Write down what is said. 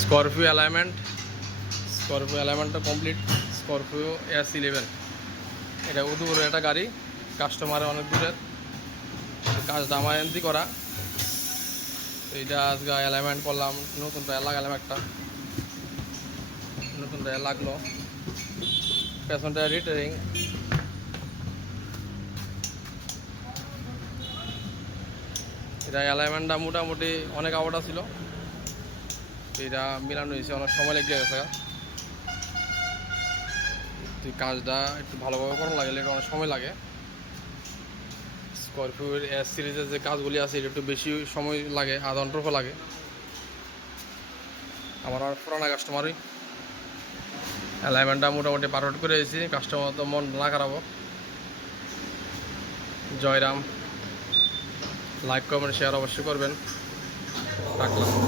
Scorpio অ্যালাইনমেন্টটা complete. Scorpio S11 এটা উদয়পুরের একটা গাড়ি, কাস্টমারের অনেক দূরের, কাজটা আমার এনতি করা। এইটা আজকে অ্যালাইনমেন্ট করলাম, নতুন টায়ার লাগালাম, একটা নতুন টায়ার লাগলো, পেছন টায়ার রিটারিং। এটা অ্যালাইনমেন্টটা মোটামুটি অনেক আওয়াটা ছিল, এটা মিলানো হয়েছে, অনেক সময় লেগে গেছে। তুই কাজটা একটু ভালোভাবে করানো লাগে, এটা অনেক সময় লাগে। স্করপিওর S সিরিজের যে কাজগুলি আছে এটা একটু বেশি সময় লাগে, আধা ঘন্টাও লাগে। আমার আর পুরানা কাস্টমারই, অ্যালাইনমেন্টটা মোটামুটি পারফেক্ট করে দিয়েছি, কাস্টমার তো মন না খারাপও। জয়রাম। লাইক কমেন্ট শেয়ার অবশ্যই করবেন। রাখলাম।